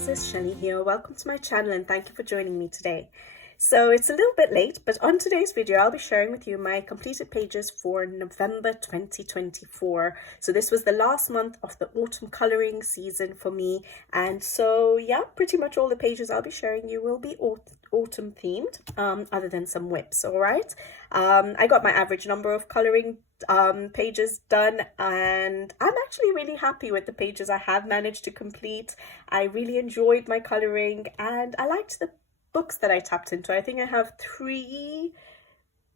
guys, it's Shannon here. Welcome to my channel and thank you for joining me today. So it's a little bit late, but on today's video I'll be sharing with you my completed pages for November 2024. So this was the last month of the autumn coloring season for me, and so yeah, pretty much all the pages I'll be sharing you will be autumn themed, other than some whips. All right, I got my average number of coloring pages done, and I'm actually really happy with the pages I have managed to complete. I really enjoyed my coloring and I liked the books that I tapped into. I think I have 3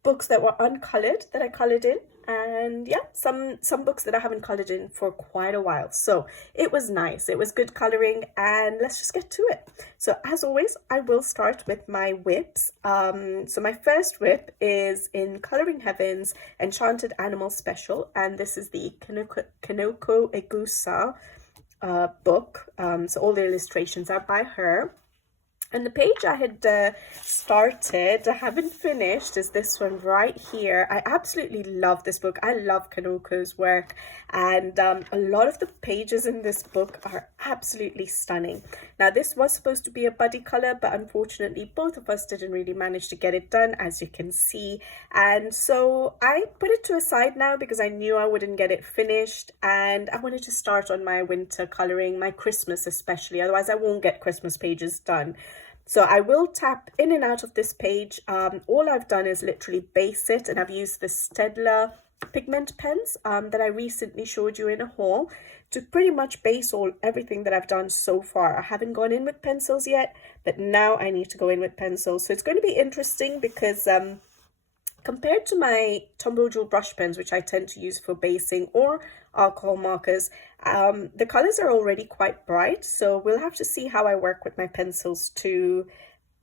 books that were uncolored that I colored in, and yeah, some books that I haven't colored in for quite a while. So it was nice, it was good coloring, and let's just get to it. So as always, I will start with my whips. So my first whip is in Coloring Heaven's Enchanted Animal Special, and this is the Kanoko Egusa book. So all the illustrations are by her. And the page I had started, I haven't finished, is this one right here. I absolutely love this book. I love Kanoko's work, and a lot of the pages in this book are absolutely stunning. Now, this was supposed to be a buddy color, but unfortunately both of us didn't really manage to get it done, as you can see. And so I put it to a side now because I knew I wouldn't get it finished, and I wanted to start on my winter coloring, my Christmas especially, otherwise I won't get Christmas pages done. So I will tap in and out of this page. All I've done is literally base it, and I've used the Stedler pigment pens that I recently showed you in a haul to pretty much base everything that I've done so far. I haven't gone in with pencils yet, but now I need to go in with pencils. So it's going to be interesting because compared to my Tombow Jewel brush pens, which I tend to use for basing or alcohol markers, the colors are already quite bright. So we'll have to see how I work with my pencils to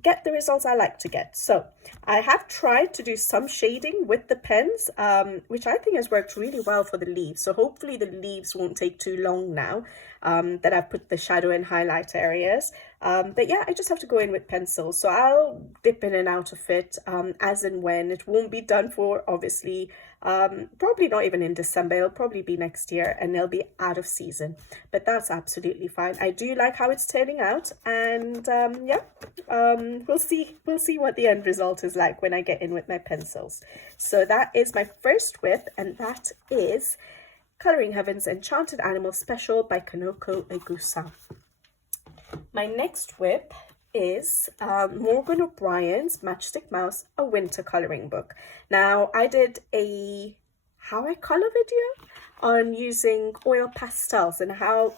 get the results I like to get. So I have tried to do some shading with the pens, which I think has worked really well for the leaves. So hopefully the leaves won't take too long now that I've put the shadow and highlight areas. But yeah, I just have to go in with pencils. So I'll dip in and out of it as and when. It won't be done for, obviously, probably not even in December. It'll probably be next year, and they'll be out of season. But that's absolutely fine. I do like how it's turning out, and yeah, we'll see what the end result is like when I get in with my pencils. So that is my first whip, and that is Coloring Heaven's Enchanted Animal Special by Kanoko Egusa. My next whip is Morgan O'Brien's Matchstick Mouse, a winter coloring book. Now, I did a how I color video on using oil pastels and how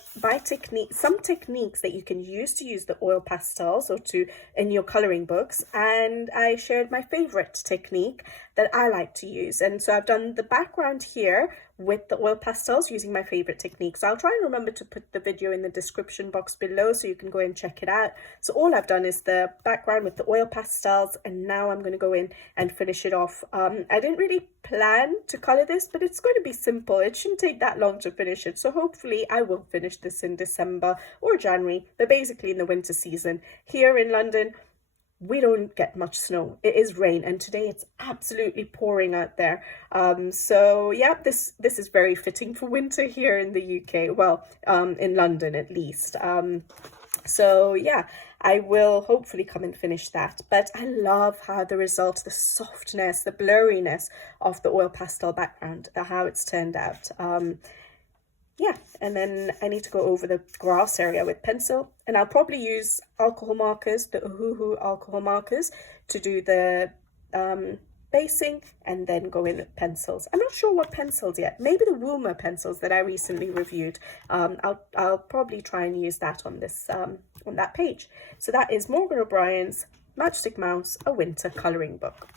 some techniques that you can use to use the oil pastels or in your coloring books, and I shared my favorite technique that I like to use. And so I've done the background here with the oil pastels using my favorite techniques. I'll try and remember to put the video in the description box below so you can go and check it out. So all I've done is the background with the oil pastels, and now I'm going to go in and finish it off. I didn't really plan to color this, but it's going to be simple. It shouldn't take that long to finish it. So hopefully I will finish this in December or January, but basically in the winter season. Here in London, we don't get much snow. It is rain, and today it's absolutely pouring out there. So yeah, this is very fitting for winter here in the UK. Well, in London at least. So yeah, I will hopefully come and finish that. But I love how the result, the softness, the blurriness of the oil pastel background, how it's turned out. Yeah, and then I need to go over the grass area with pencil, and I'll probably use alcohol markers, the Uhuhu alcohol markers, to do the basing, and then go in with pencils. I'm not sure what pencils yet. Maybe the Woomer pencils that I recently reviewed. I'll probably try and use that on this on that page. So that is Morgan O'Brien's Matchstick Mouse, a winter coloring book.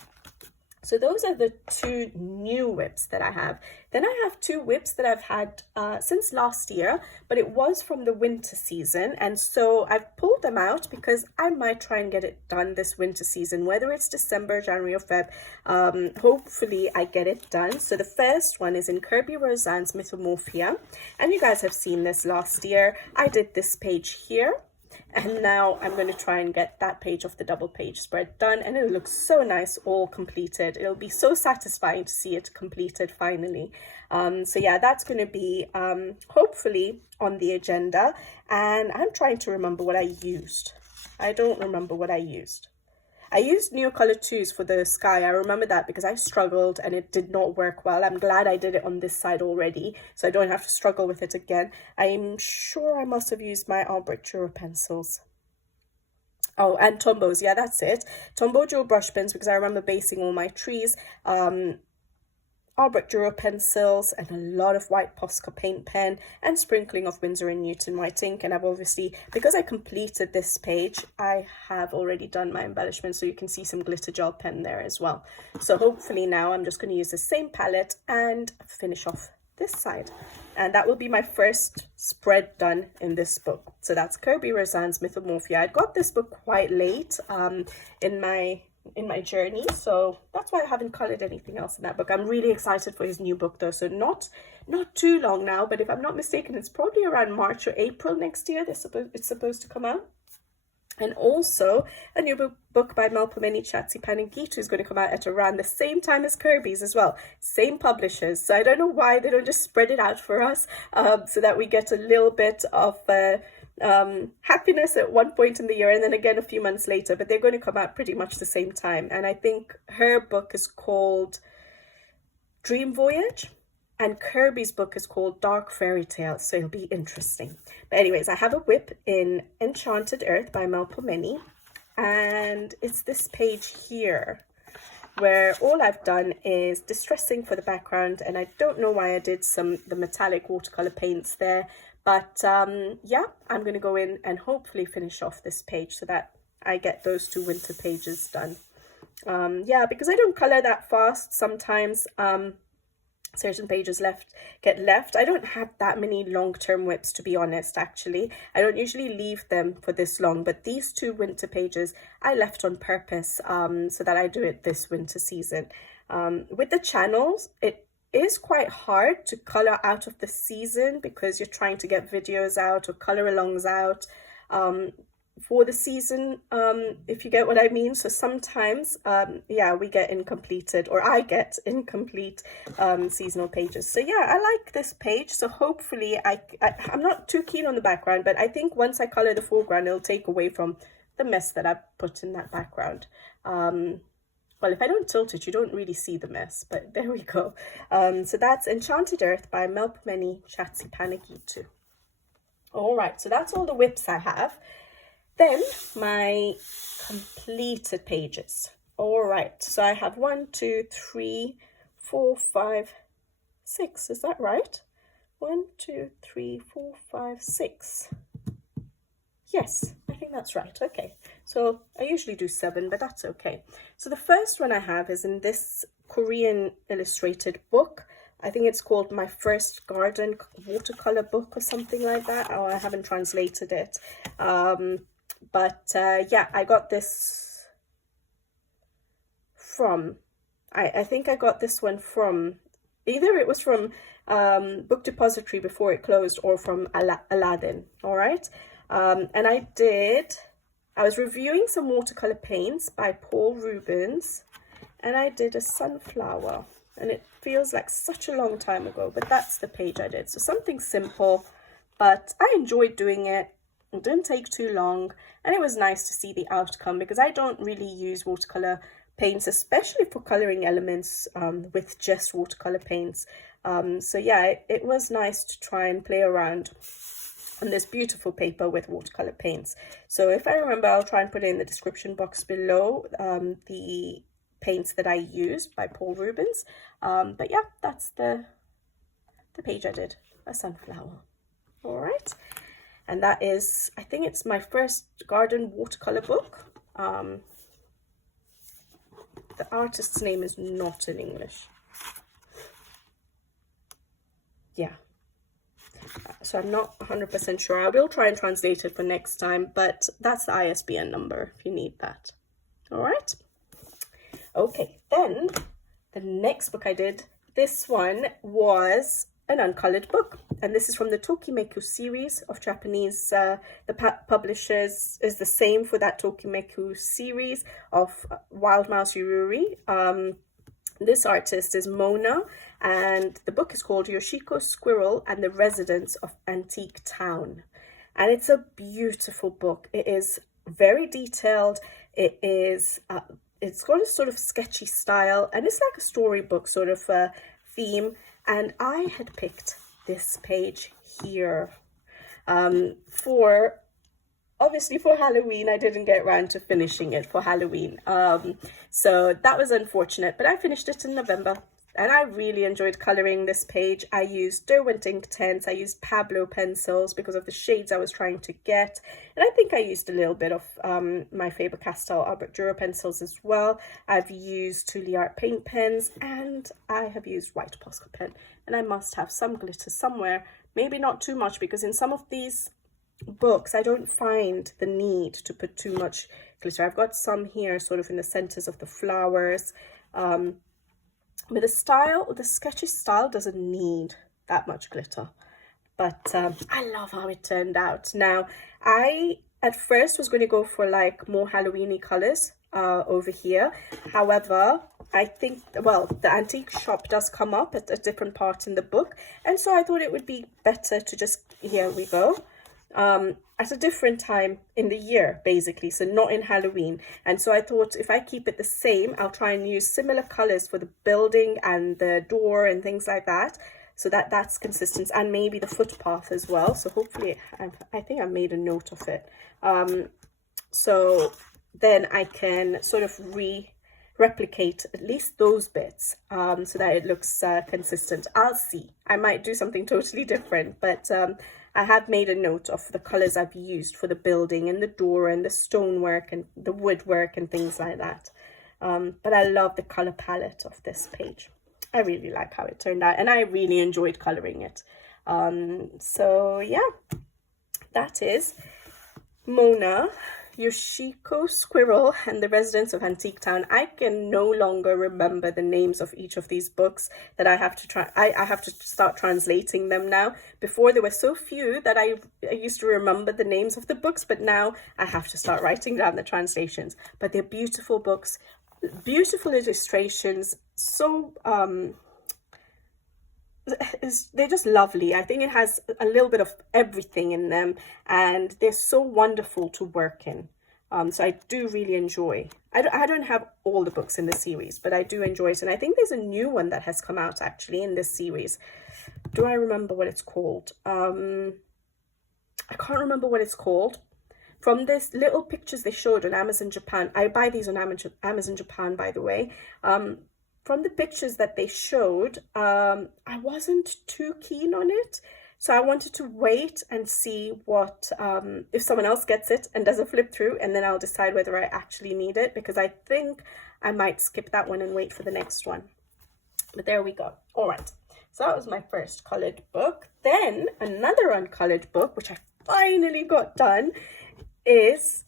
So those are the 2 new whips that I have. Then I have 2 whips that I've had since last year, but it was from the winter season. And so I've pulled them out because I might try and get it done this winter season, whether it's December, January or Feb. Hopefully I get it done. So the first one is in Kirby Roseanne's Mythomorphia. And you guys have seen this last year. I did this page here. And now I'm going to try and get that page of the double page spread done, and it'll look so nice all completed. It'll be so satisfying to see it completed finally. So yeah, that's going to be hopefully on the agenda. And I'm trying to remember what I used. I don't remember what I used. I used Neocolor 2s for the sky. I remember that because I struggled and it did not work well. I'm glad I did it on this side already, so I don't have to struggle with it again. I'm sure I must have used my Albrecht Dürer pencils. Oh, and Tombows. Yeah, that's it. Tombow dual brush pens, because I remember basing all my trees. Albrecht Dürer pencils and a lot of white Posca paint pen and sprinkling of Winsor & Newton white ink. And I've obviously, because I completed this page, I have already done my embellishment, so you can see some glitter gel pen there as well. So hopefully now I'm just going to use the same palette and finish off this side. And that will be my first spread done in this book. So that's Kirby Rozan's Mythomorphia. I got this book quite late in my journey, so that's why I haven't colored anything else in that book. I'm really excited for his new book though, so not too long now, but if I'm not mistaken, it's probably around March or April next year it's supposed to come out. And also a new book by Melpomene Chatzipan Gitu is going to come out at around the same time as Kirby's as well, same publishers. So I don't know why they don't just spread it out for us, so that we get a little bit of happiness at one point in the year and then again a few months later, but they're going to come out pretty much the same time. And I think her book is called Dream Voyage and Kirby's book is called Dark Fairy Tale, so it'll be interesting. But anyways, I have a whip in Enchanted Earth by Melpomene, and it's this page here where all I've done is distressing for the background, and I don't know why I did the metallic watercolor paints there. But yeah, I'm going to go in and hopefully finish off this page so that I get those two winter pages done. Yeah, because I don't color that fast. Sometimes certain pages get left. I don't have that many long-term whips, to be honest, actually. I don't usually leave them for this long, but these two winter pages I left on purpose so that I do it this winter season. With the channels, it is quite hard to color out of the season because you're trying to get videos out or color alongs out for the season, if you get what I mean. So sometimes yeah, we get incompleted, or I get incomplete seasonal pages. So yeah, I like this page. So hopefully I'm not too keen on the background, but I think once I color the foreground, it'll take away from the mess that I've put in that background. Well, if I don't tilt it, you don't really see the mess, but there we go. So that's Enchanted Earth by Melpomene Chatzipan Gitu. All right, so that's all the whips I have. Then my completed pages. All right, so I have 1, 2, 3, 4, 5, 6. Is that right? 1, 2, 3, 4, 5, 6. Yes, I think that's right. Okay, so I usually do 7, but that's okay. So the first one I have is in this Korean illustrated book. I think it's called My First Garden Watercolor Book or something like that. Oh, I haven't translated it. Yeah, I got this from, I think I got this one from, either it was from Book Depository before it closed or from Aladdin, all right? And I was reviewing some watercolor paints by Paul Rubens, and I did a sunflower, and it feels like such a long time ago, but that's the page I did. So something simple, but I enjoyed doing it. It didn't take too long, and it was nice to see the outcome because I don't really use watercolor paints, especially for coloring elements with just watercolor paints. So yeah, it was nice to try and play around on this beautiful paper with watercolor paints. So if I remember, I'll try and put it in the description box below, the paints that I used by Paul Rubens. But yeah, that's the page I did, a sunflower. All right. And that is, I think it's my first garden watercolor book. The artist's name is not in English. Yeah. So I'm not 100% sure. I will try and translate it for next time, but that's the ISBN number if you need that. All right. Okay, then the next book I did, this one was an uncolored book, and this is from the Tokimeku series of Japanese. The publishers is the same for that Tokimeku series of Wild Mouse Yururi. This artist is Mona, and the book is called Yoshiko Squirrel and the Residents of Antique Town. And it's a beautiful book. It is very detailed. It is it's got a sort of sketchy style, and it's like a storybook sort of theme. And I had picked this page here obviously for Halloween. I didn't get around to finishing it for Halloween. So that was unfortunate, but I finished it in November. And I really enjoyed colouring this page. I used Derwent ink tints, I used Pablo pencils because of the shades I was trying to get. And I think I used a little bit of my Faber-Castell Albert Dürer pencils as well. I've used Tule Art paint pens, and I have used white Posca pen. And I must have some glitter somewhere, maybe not too much, because in some of these books I don't find the need to put too much glitter. I've got some here sort of in the centers of the flowers. But the sketchy style doesn't need that much glitter. But I love how it turned out. Now, I at first was going to go for like more Halloween-y colours over here. However, I think, well, the antique shop does come up at a different part in the book. And so I thought it would be better to just, here we go, at a different time in the year, basically, so not in Halloween. And so I thought if I keep it the same, I'll try and use similar colors for the building and the door and things like that, so that that's consistent, and maybe the footpath as well. So hopefully, I think I made a note of it, so then I can sort of replicate at least those bits, so that it looks consistent. I'll see, I might do something totally different, but I have made a note of the colours I've used for the building and the door and the stonework and the woodwork and things like that. But I love the colour palette of this page. I really like how it turned out, and I really enjoyed colouring it. So yeah, that is Mona, Yoshiko Squirrel and the Residents of Antique Town. I can no longer remember the names of each of these books that I have to try. I have to start translating them now. Before there were so few that I used to remember the names of the books, but now I have to start writing down the translations. But they're beautiful books, beautiful illustrations, so they're just lovely. I think it has a little bit of everything in them, and they're so wonderful to work in. So I do really enjoy. I don't have all the books in the series, but I do enjoy it. And I think there's a new one that has come out actually in this series. Do I remember what it's called? I can't remember what it's called. From this little pictures they showed on Amazon Japan. I buy these on Amazon Japan, by the way. From the pictures that they showed, I wasn't too keen on it. So I wanted to wait and see what, if someone else gets it and does a flip through, and then I'll decide whether I actually need it, because I think I might skip that one and wait for the next one. But there we go. All right. So that was my first coloured book. Then another uncolored book, which I finally got done, is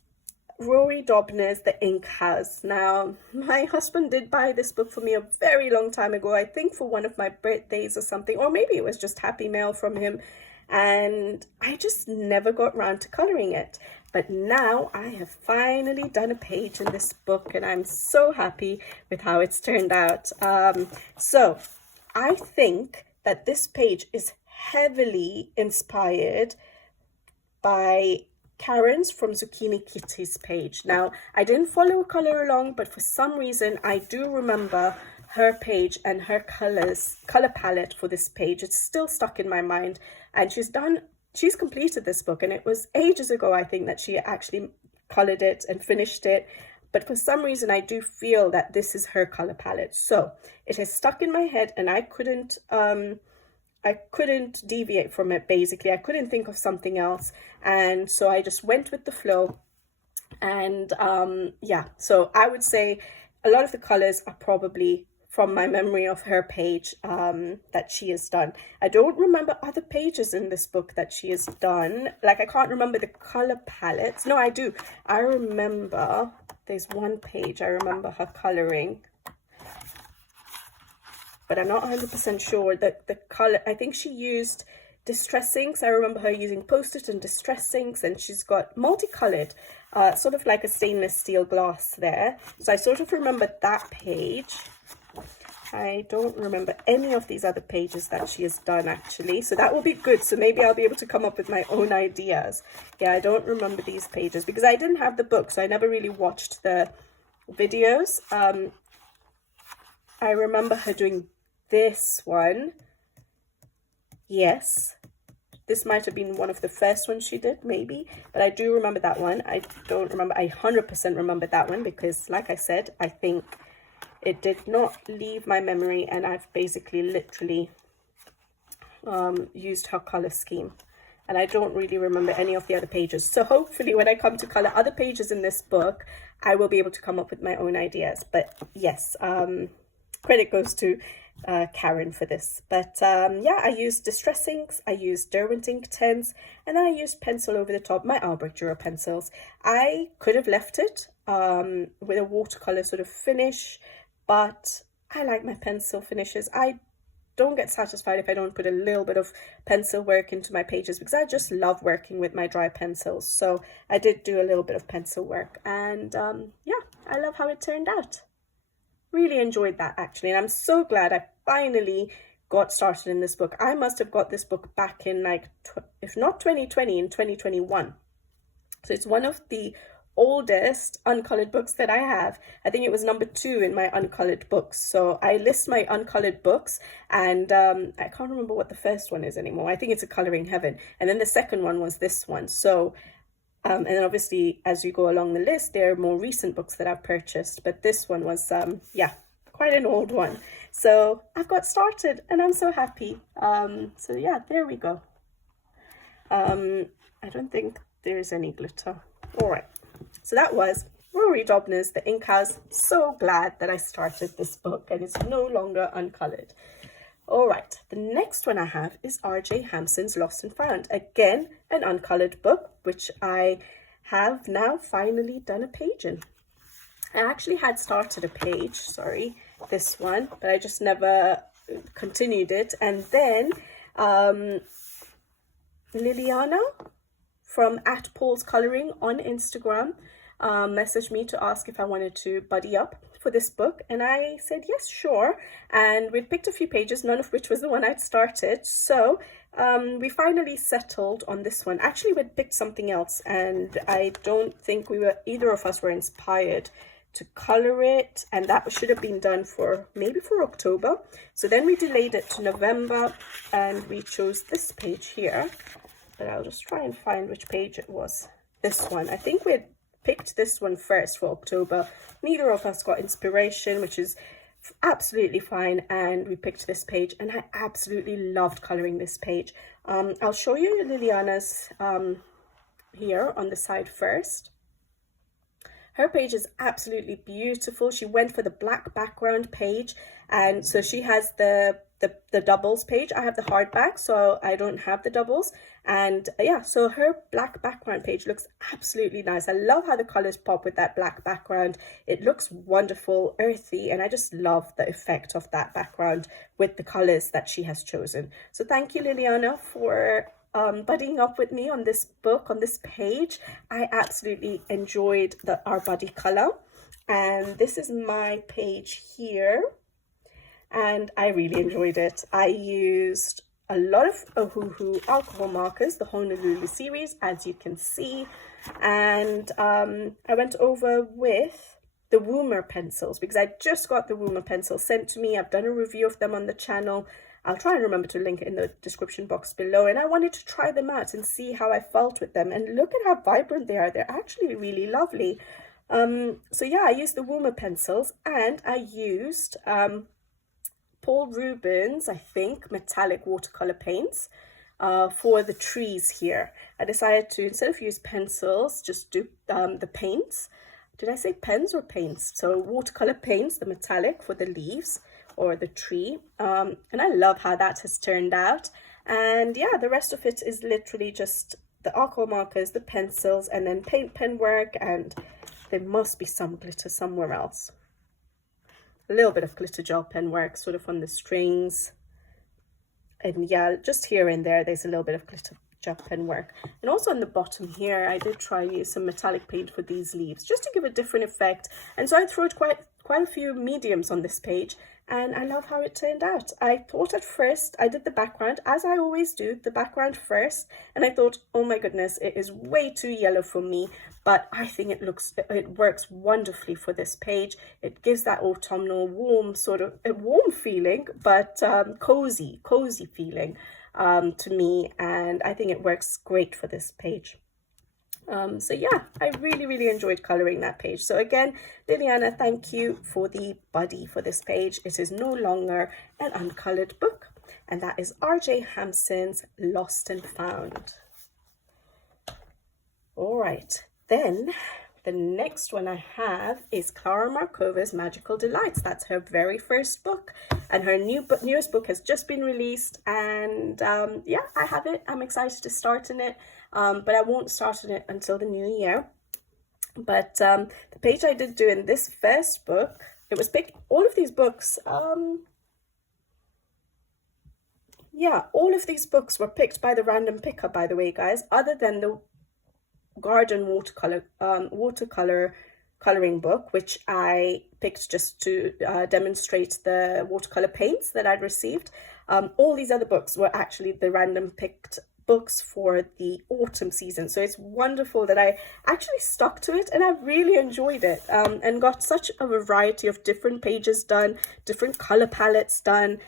Rory Dobner's The Ink House. Now, my husband did buy this book for me a very long time ago, I think for one of my birthdays or something, or maybe it was just happy mail from him, and I just never got round to colouring it. But now I have finally done a page in this book, and I'm so happy with how it's turned out. So I think that this page is heavily inspired by Karen's from Zucchini Kitty's page. Now, I didn't follow a colour along, but for some reason I do remember her page and her colour palette for this page. It's still stuck in my mind, and she's completed this book, and it was ages ago I think that she actually coloured it and finished it, but for some reason I do feel that this is her colour palette. So it has stuck in my head, and I couldn't deviate from it, basically. I couldn't think of something else, and so I just went with the flow. And yeah, so I would say a lot of the colors are probably from my memory of her page that she has done. I don't remember other pages in this book that she has done. Like, I can't remember the color palettes. No, I do. I remember there's one page I remember her coloring. but I'm not 100% sure that the color. I think she used distress inks. I remember her using Post-it and distress inks, and she's got multicolored, sort of like a stainless steel glass there. So I sort of remember that page. I don't remember any of these other pages that she has done, actually. So that will be good. So maybe I'll be able to come up with my own ideas. Yeah, I don't remember these pages because I didn't have the book, so I never really watched the videos. I remember her doing this one. Yes. This might have been one of the first ones she did, maybe. But I do remember that one. I don't remember. I 100% remember that one because, like I said, I think it did not leave my memory, and I've basically literally used her color scheme. And I don't really remember any of the other pages. So hopefully when I come to color other pages in this book, I will be able to come up with my own ideas. But yes, credit goes to Karen for this. But yeah, I used distress inks, I used Derwent ink 10s, and then I used pencil over the top, my Albrecht Dürer pencils. I could have left it with a watercolor sort of finish, but I like my pencil finishes. I don't get satisfied if I don't put a little bit of pencil work into my pages because I just love working with my dry pencils. So I did do a little bit of pencil work, and yeah, I love how it turned out. Really enjoyed that, actually, and I'm so glad I finally got started in this book. I must have got this book back in like, if not 2020, in 2021. So it's one of the oldest uncolored books that I have. I think it was number 2 in my uncolored books. So I list my uncolored books, and I can't remember what the first one is anymore. I think it's A Coloring Heaven, and then the second one was this one. So and then obviously as you go along the list, there are more recent books that I've purchased, but this one was yeah, quite an old one. So I've got started and I'm so happy. So yeah, there we go. I don't think there's any glitter. All right, so that was Rory Dobner's The Ink House. So glad that I started this book and it's no longer uncolored. All right, the next one I have is R.J. Hampson's Lost and Found. Again, an uncolored book, which I have now finally done a page in. I actually had started a page, sorry, this one, but I just never continued it. And then Liliana from @PaulsColoring on Instagram messaged me to ask if I wanted to buddy up for this book, and I said yes, sure. And we'd picked a few pages, none of which was the one I'd started. So we finally settled on this one. Actually, we'd picked something else, and I don't think either of us were inspired to color it, and that should have been done maybe for October. So then we delayed it to November, and we chose this page here. But I'll just try and find which page it was. This one. I think we'd picked this one first for October. Neither of us got inspiration, which is absolutely fine, and we picked this page, and I absolutely loved coloring this page. I'll show you Liliana's here on the side first. Her page is absolutely beautiful. She went for the black background page, and so she has the doubles page. I have the hardback, so I don't have the doubles. And yeah, so her black background page looks absolutely nice. I love how the colors pop with that black background. It looks wonderful, earthy, and I just love the effect of that background with the colors that she has chosen. So thank you, Liliana, for buddying up with me on this book, on this page. I absolutely enjoyed our buddy color, and this is my page here, and I really enjoyed it. I used a lot of Ohuhu alcohol markers, the Honolulu series, as you can see, and I went over with the Woomer pencils because I just got the Woomer pencils sent to me. I've done a review of them on the channel. I'll try and remember to link it in the description box below, and I wanted to try them out and see how I felt with them, and look at how vibrant they are. They're actually really lovely. So yeah, I used the Woomer pencils, and I used Paul Rubens, I think, metallic watercolor paints for the trees here. I decided to, instead of use pencils, just do the paints. Did I say pens or paints? So watercolor paints, the metallic for the leaves or the tree. And I love how that has turned out. And yeah, the rest of it is literally just the alcohol markers, the pencils, and then paint pen work, and there must be some glitter somewhere else. a little bit of glitter gel pen work sort of on the strings. And yeah, just here and there, there's a little bit of glitter gel pen work. And also on the bottom here, I did try use some metallic paint for these leaves, just to give a different effect. And so I threw quite a few mediums on this page, and I love how it turned out. I thought at first, I did the background, as I always do, the background first, and I thought, oh my goodness, it is way too yellow for me, but I think it works wonderfully for this page. It gives that autumnal warm, sort of a warm feeling, but cozy feeling to me, and I think it works great for this page. So yeah, I really enjoyed coloring that page. So again, Liliana, thank you for the buddy for this page. It is no longer an uncolored book, and that is R.J. Hampson's Lost and Found. All right, then the next one I have is Clara Markova's Magical Delights. That's her very first book, and her newest book has just been released, and yeah, I have it. I'm excited to start in it, but I won't start in it until the new year. But the page I did do in this first book, it was picked, all of these books, yeah, all of these books were picked by the random picker, by the way, guys, other than the garden watercolor coloring book, which I picked just to demonstrate the watercolor paints that I'd received. All these other books were actually the random picked books for the autumn season. So it's wonderful that I actually stuck to it, and I really enjoyed it, and got such a variety of different pages done, different color palettes done,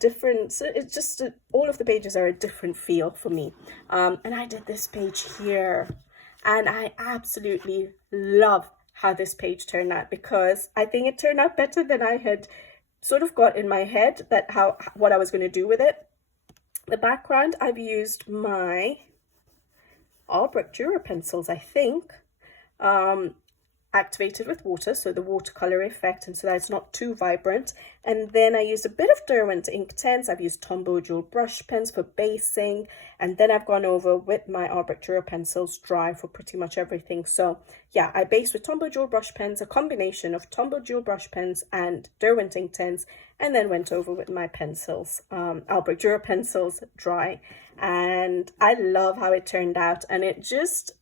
so it's just all of the pages are a different feel for me. And I did this page here, and I absolutely love how this page turned out, because I think it turned out better than I had sort of got in my head that what I was going to do with it. The background, I've used my Albrecht Dürer pencils, I think, activated with water, so the watercolor effect, and so that it's not too vibrant. And then I used a bit of Derwent Inktense. I've used Tombow Jewel brush pens for basing, and then I've gone over with my Albrecht Dürer pencils dry for pretty much everything. So yeah, I based with Tombow Jewel brush pens, a combination of Tombow Jewel brush pens and Derwent Inktense, and then went over with my pencils, Albrecht Dürer pencils dry. And I love how it turned out, and it just,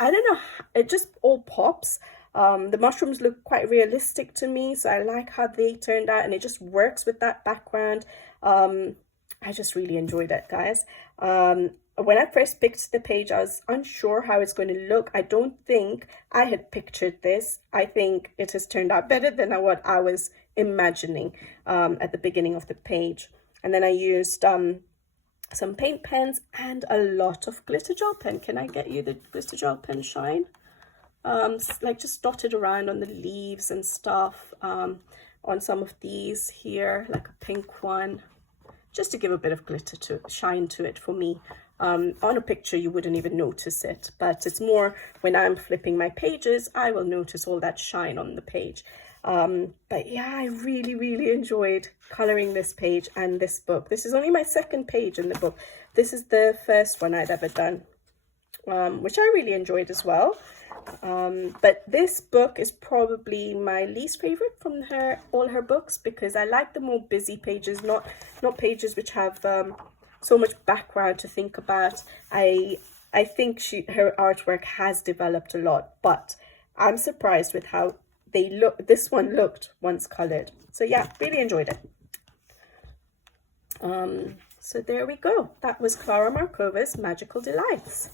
I don't know, it just all pops. The mushrooms look quite realistic to me, so I like how they turned out, and it just works with that background. I just really enjoyed it, guys. When I first picked the page, I was unsure how it's going to look. I don't think I had pictured this. I think it has turned out better than what I was imagining at the beginning of the page. And then I used some paint pens and a lot of glitter gel pen. Can I get you the glitter gel pen shine? Like just dotted around on the leaves and stuff, on some of these here, like a pink one, just to give a bit of glitter shine to it for me. On a picture you wouldn't even notice it, but it's more when I'm flipping my pages, I will notice all that shine on the page. But yeah, I really enjoyed coloring this page and this book. This is only my second page in the book. This is the first one I'd ever done, which I really enjoyed as well. But this book is probably my least favorite from all her books, because I like the more busy pages, not pages which have so much background to think about. I think her artwork has developed a lot, but I'm surprised with how this one looked once colored. So yeah, really enjoyed it. So there we go. That was Clara Markova's Magical Delights.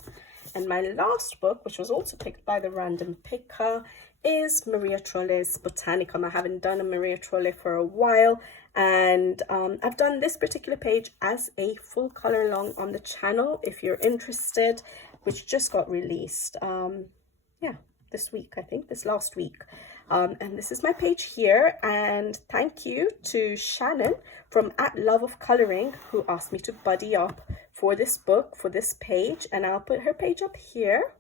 And my last book, which was also picked by the random picker, is Maria Trolle's Botanicum. I haven't done a Maria Trolle for a while, and I've done this particular page as a full color along on the channel if you're interested, which just got released yeah, this week, I think, this last week. And this is my page here, and thank you to Shannon from @Love of Coloring, who asked me to buddy up for this book, for this page, and I'll put her page up here.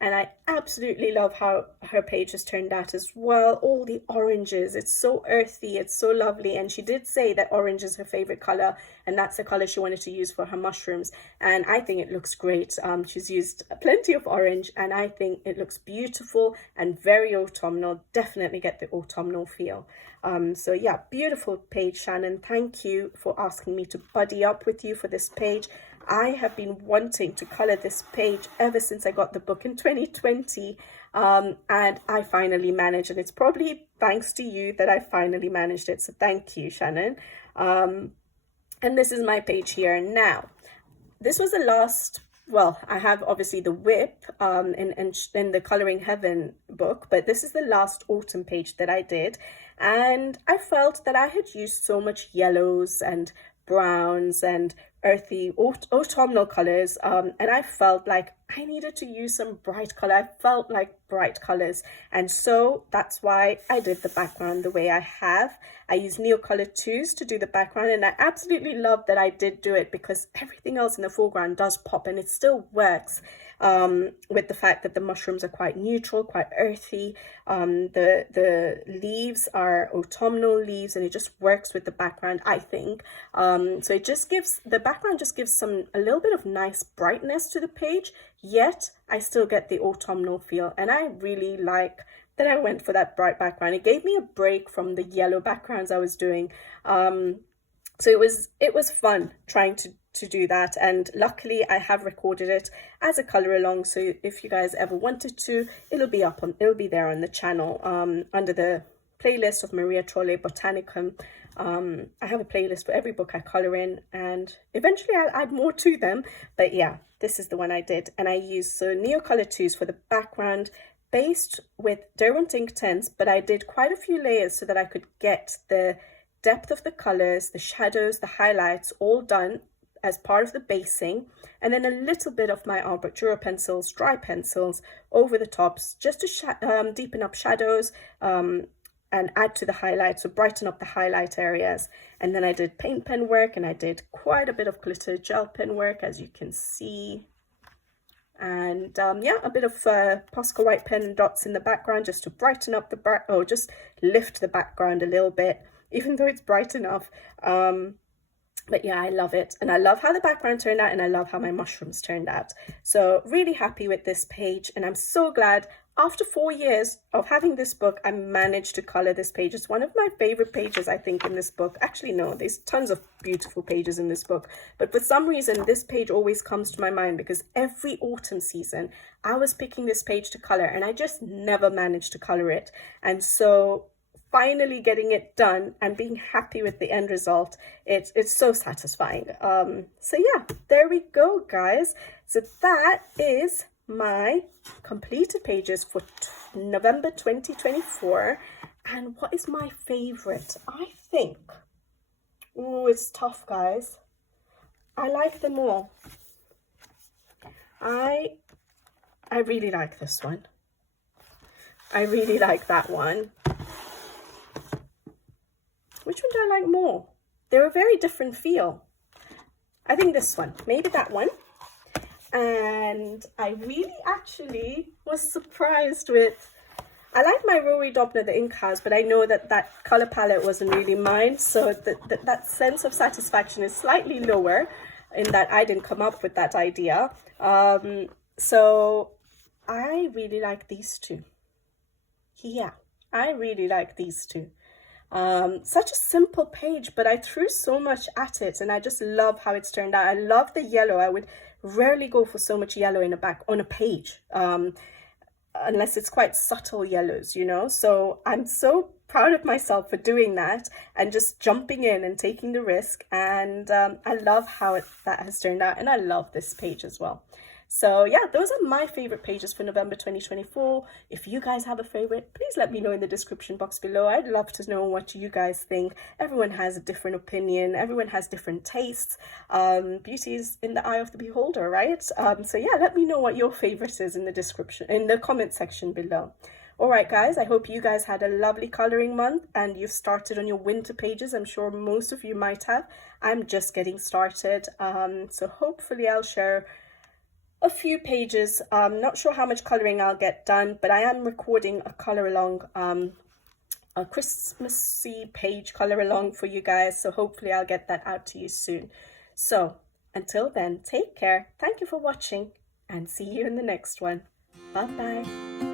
And I absolutely love how her page has turned out as well. All the oranges, it's so earthy, it's so lovely. And she did say that orange is her favorite color, and that's the color she wanted to use for her mushrooms. And I think it looks great. She's used plenty of orange, and I think it looks beautiful and very autumnal. Definitely get the autumnal feel. So yeah, beautiful page, Shannon. Thank you for asking me to buddy up with you for this page. I have been wanting to color this page ever since I got the book in 2020, and I finally managed, and it's probably thanks to you that I finally managed it. So thank you, Shannon. And this is my page here now. This was the last, well, I have obviously the whip in the Coloring Heaven book, but this is the last autumn page that I did. And I felt that I had used so much yellows and browns and earthy autumnal colors, and I felt like I needed to use some bright color. I felt like bright colors, and so that's why I did the background the way I have. I used Neocolor 2s to do the background, and I absolutely love that I did do it because everything else in the foreground does pop, and it still works with the fact that the mushrooms are quite neutral, quite earthy. The leaves are autumnal leaves, and it just works with the background, I think. So it just gives, the background just gives a little bit of nice brightness to the page, yet I still get the autumnal feel, and I really like that I went for that bright background. It gave me a break from the yellow backgrounds I was doing. So it was fun trying to do that, and luckily I have recorded it as a color along, so if you guys ever wanted to, it'll be there on the channel under the playlist of Maria Trolle Botanicum. I have a playlist for every book I color in, and eventually I'll add more to them, but yeah, this is the one I did, and I used Neocolor 2s for the background based with Derwent ink 10s, but I did quite a few layers so that I could get the depth of the colors, the shadows, the highlights all done as part of the basing, and then a little bit of my Arbor pencils, dry pencils over the tops, just to deepen up shadows and add to the highlights, so brighten up the highlight areas. And then I did paint pen work, and I did quite a bit of glitter gel pen work, as you can see. And yeah, a bit of Posca white pen dots in the background just to brighten up just lift the background a little bit, even though it's bright enough. But yeah, I love it, and I love how the background turned out, and I love how my mushrooms turned out. So really happy with this page, and I'm so glad after 4 years of having this book, I managed to color this page. It's one of my favorite pages, I think, in this book. Actually, no, there's tons of beautiful pages in this book, but for some reason, this page always comes to my mind because every autumn season, I was picking this page to color, and I just never managed to color it. And so finally getting it done and being happy with the end result, it's so satisfying. So yeah, there we go, guys. So that is my completed pages for November 2024. And what is my favorite? I think, oh, it's tough, guys. I like them all. I really like this one. I really like that one. Which one do I like more? They're a very different feel. I think this one, maybe that one. And I really actually was surprised with, I like my Rory Dobner, the ink house, but I know that that color palette wasn't really mine. So that sense of satisfaction is slightly lower in that I didn't come up with that idea. So I really like these two. Yeah, I really like these two. Such a simple page, but I threw so much at it, and I just love how it's turned out. I love the yellow. I would rarely go for so much yellow on a page, unless it's quite subtle yellows, you know. So I'm so proud of myself for doing that and just jumping in and taking the risk, and I love how that has turned out, and I love this page as well. So yeah, those are my favorite pages for November 2024. If you guys have a favorite, please let me know in the description box below. I'd love to know what you guys think. Everyone has a different opinion. Everyone has different tastes. Beauty is in the eye of the beholder, right? So yeah, let me know what your favorite is in the comment section below. All right, guys, I hope you guys had a lovely coloring month and you've started on your winter pages. I'm sure most of you might have. I'm just getting started. So hopefully I'll share a few pages. Not sure how much coloring I'll get done, but I am recording a color along, a Christmassy page color along for you guys. So hopefully I'll get that out to you soon. So until then, take care. Thank you for watching and see you in the next one. Bye bye.